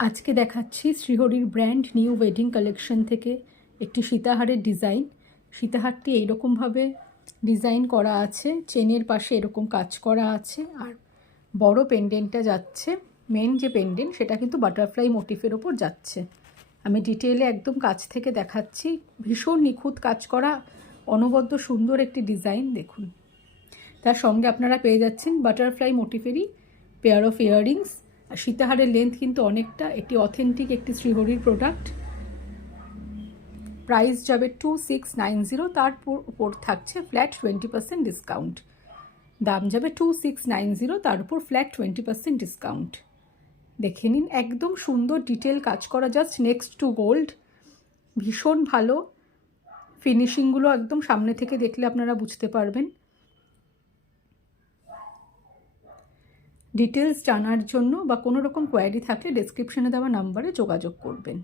আজকে দেখাচ্ছি শ্রীহরির ব্র্যান্ড নিউ ওয়েডিং কালেকশন থেকে একটি সীতাহারের ডিজাইন। সীতাহারটি এইরকমভাবে ডিজাইন করা আছে, চেনের পাশে এরকম কাজ করা আছে, আর বড় পেন্ডেন্টটা যাচ্ছে, মেন যে পেন্ডেন্ট সেটা কিন্তু বাটারফ্লাই মোটিফের ওপর যাচ্ছে। আমি ডিটেইলে একদম কাছ থেকে দেখাচ্ছি। ভীষণ নিখুঁত কাজ করা, অনবদ্য সুন্দর একটি ডিজাইন। দেখুন, তার সঙ্গে আপনারা পেয়ে যাচ্ছেন বাটারফ্লাই মোটিফেরই পেয়ার অফ ইয়াররিংস। আর সীতাহারের লেন্থ কিন্তু অনেকটা। এটি অথেন্টিক একটি শ্রীহরির প্রোডাক্ট। প্রাইস যাবে 2690, তার উপর থাকছে ফ্ল্যাট 20% ডিসকাউন্ট। দাম যাবে 2690, তার উপর ফ্ল্যাট 20% ডিসকাউন্ট। দেখে নিন, একদম সুন্দর ডিটেল কাজ করা, জাস্ট নেক্সট টু গোল্ড। ভীষণ ভালো ফিনিশিংগুলো, একদম সামনে থেকে দেখলে আপনারা বুঝতে পারবেন। ডিটেলস জানার জন্য বা কোনো রকম কোয়ারি থাকলে ডেসক্রিপশনে দেওয়া নাম্বারে যোগাযোগ করবেন।